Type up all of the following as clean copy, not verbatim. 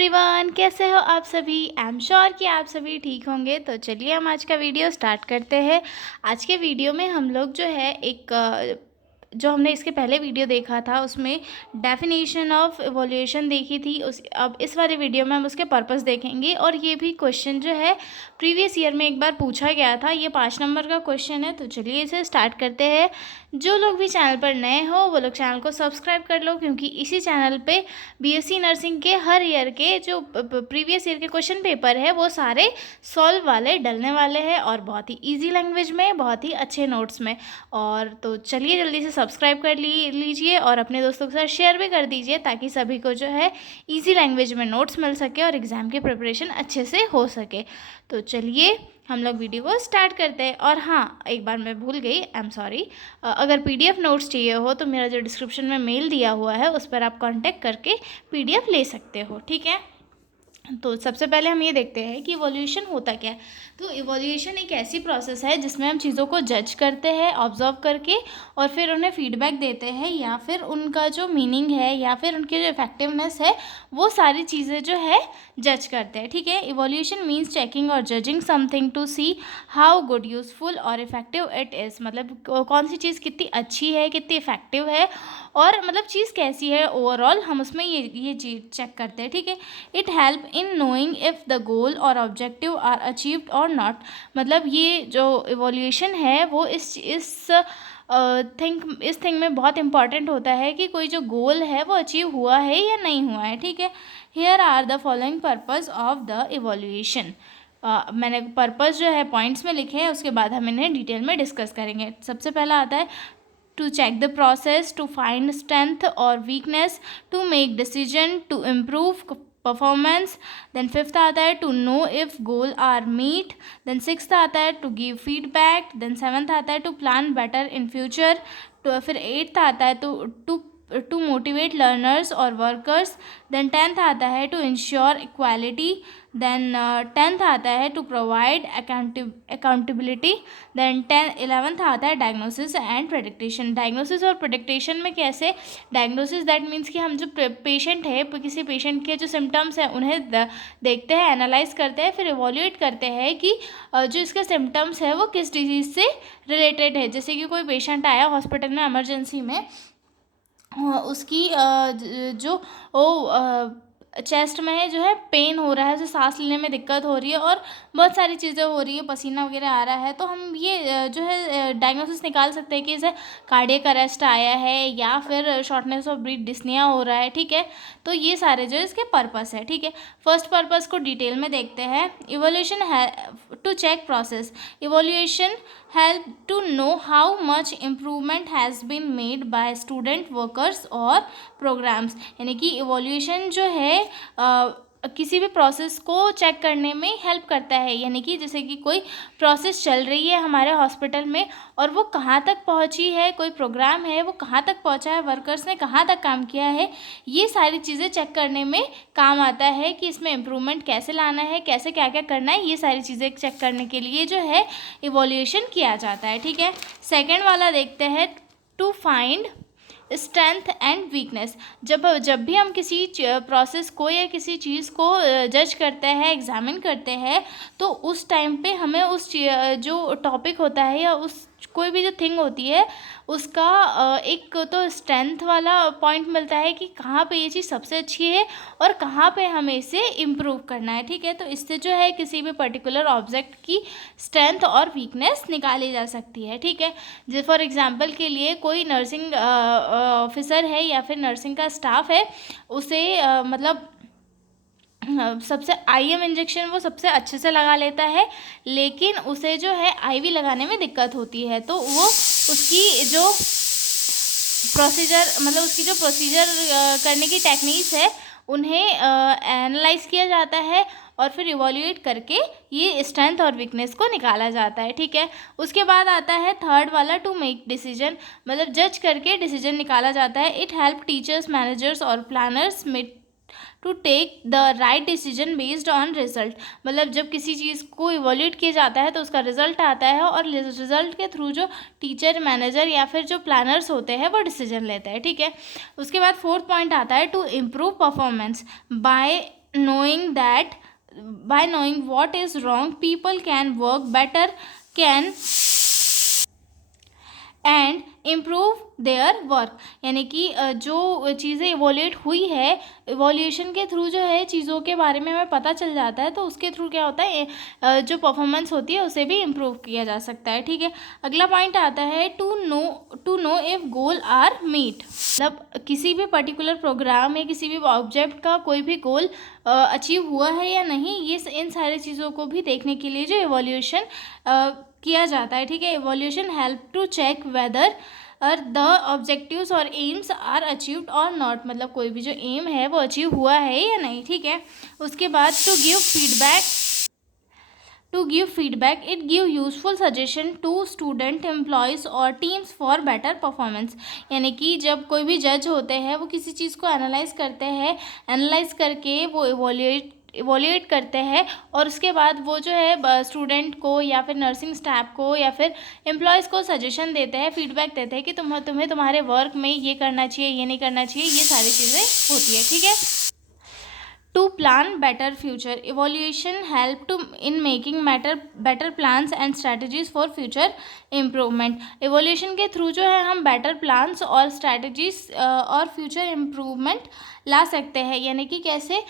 Everyone, कैसे हो आप सभी। आई एम श्योर कि आप सभी ठीक होंगे। तो चलिए हम आज का वीडियो स्टार्ट करते हैं। आज के वीडियो में हम लोग जो है जो हमने इसके पहले वीडियो देखा था उसमें डेफिनेशन ऑफ इवोल्यूशन देखी थी। अब इस वाले वीडियो में हम उसके पर्पस देखेंगे। और ये भी क्वेश्चन जो है प्रीवियस ईयर में एक बार पूछा गया था। ये 5 नंबर का क्वेश्चन है। तो चलिए इसे स्टार्ट करते हैं। जो लोग भी चैनल पर नए हो वो लोग चैनल को सब्सक्राइब कर लो, क्योंकि इसी चैनल पे बीएससी नर्सिंग के हर ईयर के जो प्रीवियस ईयर के क्वेश्चन पेपर है वो सारे सॉल्व वाले डलने वाले हैं, और बहुत ही इजी लैंग्वेज में, बहुत ही अच्छे नोट्स में। और तो चलिए जल्दी से सब्सक्राइब कर लीजिए और अपने दोस्तों के साथ शेयर भी कर दीजिए, ताकि सभी को जो है इजी लैंग्वेज में नोट्स मिल सके और एग्ज़ाम की प्रिपरेशन अच्छे से हो सके। तो चलिए हम लोग वीडियो को स्टार्ट करते हैं। और हाँ, एक बार मैं भूल गई, आई एम सॉरी। अगर पीडीएफ नोट्स चाहिए हो तो मेरा जो डिस्क्रिप्शन में मेल दिया हुआ है उस पर आप कांटेक्ट करके पीडीएफ ले सकते हो, ठीक है। तो सबसे पहले हम ये देखते हैं कि इवोल्यूशन होता क्या है। तो इवोल्यूशन एक ऐसी प्रोसेस है जिसमें हम चीज़ों को जज करते हैं ऑब्जर्व करके, और फिर उन्हें फीडबैक देते हैं, या फिर उनका जो मीनिंग है या फिर उनकी जो इफेक्टिवनेस है वो सारी चीज़ें जो है जज करते हैं, ठीक है। इवोल्यूशन मीन्स चेकिंग और judging something to see how good, useful और इफेक्टिव इट इज़। मतलब कौन सी चीज़ कितनी अच्छी है, कितनी इफेक्टिव है, और मतलब चीज़ कैसी है ओवरऑल, हम उसमें ये चीज़ चेक करते हैं, ठीक है। It help in knowing if the goal और ऑब्जेक्टिव आर अचीव्ड और नॉट। मतलब ये जो इवोल्यूशन है वो इस थिंग में बहुत इंपॉर्टेंट होता है कि कोई जो गोल है वो अचीव हुआ है या नहीं हुआ है, ठीक है। Here are the following purpose of the evolution. मैंने पर्पस जो है पॉइंट्स में लिखे हैं, उसके बाद हम इन्हें डिटेल में डिस्कस करेंगे। सबसे पहला आता है to check the process, to find strength or weakness, to make decision, to improve performance. then fifth आता है to know if goal are meet. then sixth आता है to give feedback. then seventh आता है to plan better in future. तो फिर eighth आता है to motivate learners or workers. then 10th आता है to ensure equality. then 10th आता है to provide accountability. then 11th आता है diagnosis and prediction. diagnosis और prediction में कैसे, diagnosis that means कि हम जो पेशेंट है, किसी पेशेंट के जो सिम्टम्स हैं उन्हें देखते हैं, एनालाइज करते हैं, फिर इवोल्यूएट करते हैं कि जो इसके सिम्टम्स है वो किस डिजीज़ से रिलेटेड है। जैसे कि कोई पेशेंट आया हॉस्पिटल में इमरजेंसी में, उसकी जो चेस्ट में जो है पेन हो रहा है, उसे सांस लेने में दिक्कत हो रही है और बहुत सारी चीज़ें हो रही है, पसीना वगैरह आ रहा है, तो हम ये जो है डायग्नोसिस निकाल सकते हैं कि इसे कार्डियक अरेस्ट आया है या फिर शॉर्टनेस ऑफ ब्रीथ, डिस्निया हो रहा है, ठीक है। तो ये सारे जो इसके पर्पस है, ठीक है। फर्स्ट पर्पस को डिटेल में देखते हैं। इवोल्यूशन है to check process. Evolution help to know how much improvement has been made by student workers और programs। यानी कि इवोल्यूशन जो है किसी भी प्रोसेस को चेक करने में हेल्प करता है। यानी कि जैसे कि कोई प्रोसेस चल रही है हमारे हॉस्पिटल में और वो कहाँ तक पहुँची है, कोई प्रोग्राम है वो कहाँ तक पहुँचा है, वर्कर्स ने कहाँ तक काम किया है, ये सारी चीज़ें चेक करने में काम आता है कि इसमें इम्प्रूवमेंट कैसे लाना है, कैसे क्या क्या करना है, ये सारी चीज़ें चेक करने के लिए जो है इवोल्यूशन किया जाता है, ठीक है। सेकेंड वाला देखते हैं, to find strength and weakness. जब भी हम किसी प्रोसेस को या किसी चीज़ को जज करते हैं, एग्जामिन करते हैं, तो उस टाइम पे हमें उस जो टॉपिक होता है या उस कोई भी जो थिंग होती है उसका एक तो स्ट्रेंथ वाला पॉइंट मिलता है कि कहाँ पे ये चीज़ सबसे अच्छी है और कहाँ पे हमें इसे इम्प्रूव करना है, ठीक है। तो इससे जो है किसी भी पर्टिकुलर ऑब्जेक्ट की स्ट्रेंथ और वीकनेस निकाली जा सकती है, ठीक है। जैसे फॉर एग्जांपल के लिए कोई नर्सिंग ऑफिसर है या फिर नर्सिंग का स्टाफ है, उसे मतलब सबसे आईएम इंजेक्शन वो सबसे अच्छे से लगा लेता है, लेकिन उसे जो है आईवी लगाने में दिक्कत होती है, तो वो उसकी जो प्रोसीजर करने की टेक्निक्स है उन्हें एनालाइज किया जाता है और फिर इवोल्यूएट करके ये स्ट्रेंथ और वीकनेस को निकाला जाता है, ठीक है। उसके बाद आता है थर्ड वाला, टू मेक डिसीजन। मतलब जज करके डिसीजन निकाला जाता है। इट हेल्प टीचर्स, मैनेजर्स और planners to take the right decision based on result. मतलब जब किसी चीज़ को इवोल्यूट किया जाता है तो उसका रिजल्ट आता है और रिजल्ट के थ्रू जो टीचर, मैनेजर या फिर जो प्लानर्स होते हैं वो डिसीजन लेते हैं, ठीक है। उसके बाद फोर्थ पॉइंट आता है to improve performance by knowing that by knowing what is wrong, people can work better, can and improve their work. यानी कि जो चीज़ें इवोल्यूट हुई है, इवोल्यूशन के थ्रू जो है चीज़ों के बारे में हमें पता चल जाता है, तो उसके थ्रू क्या होता है, जो परफॉर्मेंस होती है उसे भी इम्प्रूव किया जा सकता है। ठीक है, अगला पॉइंट आता है to know if goal are meet. मतलब किसी भी पर्टिकुलर प्रोग्राम या किसी भी ऑब्जेक्ट का कोई भी गोल अचीव हुआ है या नहीं, ये इन सारी चीज़ों को भी देखने के लिए जो इवोल्यूशन किया जाता है। ठीक है, evolution help to check whether the objectives और एम्स आर अचीव्ड और नॉट। मतलब कोई भी जो एम है वो अचीव हुआ है या नहीं। ठीक है, उसके बाद to give feedback it give useful suggestion to student, employees और टीम्स फॉर बेटर परफॉर्मेंस। यानी कि जब कोई भी जज होते हैं वो किसी चीज़ को एनालाइज करते हैं, एनालाइज करके वो इवोल्यूट करते हैं, और उसके बाद वो जो है स्टूडेंट को या फिर नर्सिंग स्टाफ को या फिर एम्प्लॉयज़ को सजेशन देते हैं, फीडबैक देते हैं कि तुम्हें तुम्हारे वर्क में ये करना चाहिए, ये नहीं करना चाहिए, ये सारी चीज़ें होती है। ठीक है, to plan better future, evolution help to in making better plans and strategies for future improvement. Evolution के थ्रू जो है हम बेटर प्लान्स और स्ट्रैटेजीज और फ्यूचर इम्प्रूवमेंट ला सकते हैं। यानी कि कैसे,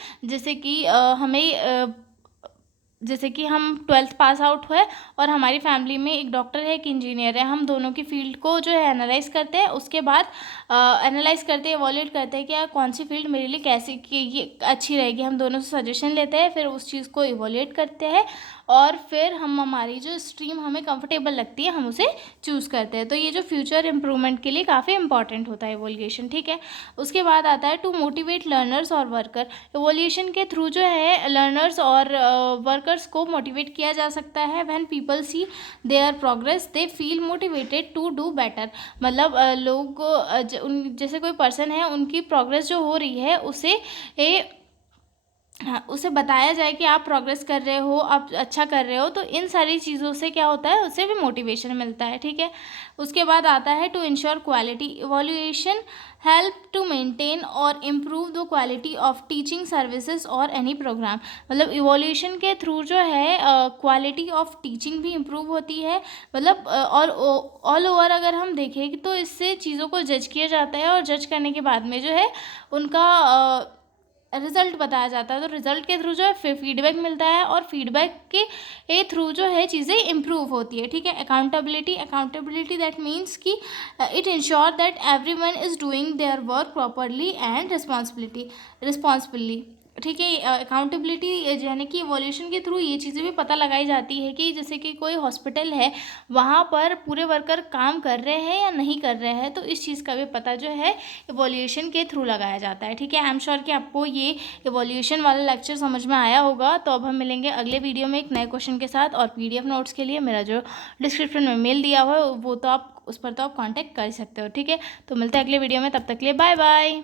जैसे कि हम 12th पास आउट हुए और हमारी फैमिली में एक डॉक्टर है, एक इंजीनियर है, हम दोनों की फील्ड को जो है एनालाइज करते हैं, उसके बाद एनालाइज करते हैं, इवोल्यूट करते हैं कि कौन सी फील्ड मेरे लिए कैसी कि ये अच्छी रहेगी। हम दोनों से सजेशन लेते हैं, फिर उस चीज़ को इवोल्यूट करते हैं और फिर हम हमारी जो स्ट्रीम हमें कंफर्टेबल लगती है हम उसे चूज़ करते हैं। तो ये जो फ्यूचर इम्प्रूवमेंट के लिए काफ़ी इंपॉर्टेंट होता है इवोल्यूशन। ठीक है, उसके बाद आता है टू मोटिवेट लर्नर्स और वर्कर। इवोल्यूशन के थ्रू जो है लर्नर्स और वर्कर्स को मोटिवेट किया जा सकता है। When people see their progress they feel motivated to do better. मतलब लोग जैसे कोई पर्सन है, उनकी प्रोग्रेस जो हो रही है उसे बताया जाए कि आप प्रोग्रेस कर रहे हो, आप अच्छा कर रहे हो, तो इन सारी चीज़ों से क्या होता है, उससे भी मोटिवेशन मिलता है। ठीक है, उसके बाद आता है to ensure quality. Evolution help to maintain और improve the quality of teaching services और एनी प्रोग्राम। मतलब इवोल्यूशन के थ्रू जो है क्वालिटी ऑफ टीचिंग भी इम्प्रूव होती है। मतलब और ऑल ओवर अगर हम देखें तो इससे चीज़ों को जज किया जाता है और जज करने के बाद में जो है उनका रिज़ल्ट बताया जाता है। तो रिज़ल्ट के थ्रू जो है फीडबैक मिलता है और फीडबैक के थ्रू जो है चीज़ें इम्प्रूव होती है। ठीक है, अकाउंटेबिलिटी दैट मीन्स कि it ensure that everyone is doing their work properly and responsibly. ठीक है, अकाउंटेबिलिटी यानी कि इवोल्यूशन के थ्रू ये चीज़ें भी पता लगाई जाती है कि जैसे कि कोई हॉस्पिटल है, वहाँ पर पूरे वर्कर काम कर रहे हैं या नहीं कर रहे हैं, तो इस चीज़ का भी पता जो है इवोल्यूशन के थ्रू लगाया जाता है। ठीक है, आई एम श्योर कि आपको ये इवोल्यूशन वाला लेक्चर समझ में आया होगा। तो अब हम मिलेंगे अगले वीडियो में एक नए क्वेश्चन के साथ, और PDF नोट्स के लिए मेरा जो डिस्क्रिप्शन में मेल दिया हुआ है वो तो आप उस पर तो आप कॉन्टैक्ट कर सकते हो। ठीक है, तो मिलते हैं अगले वीडियो में, तब तक के लिए बाय बाय।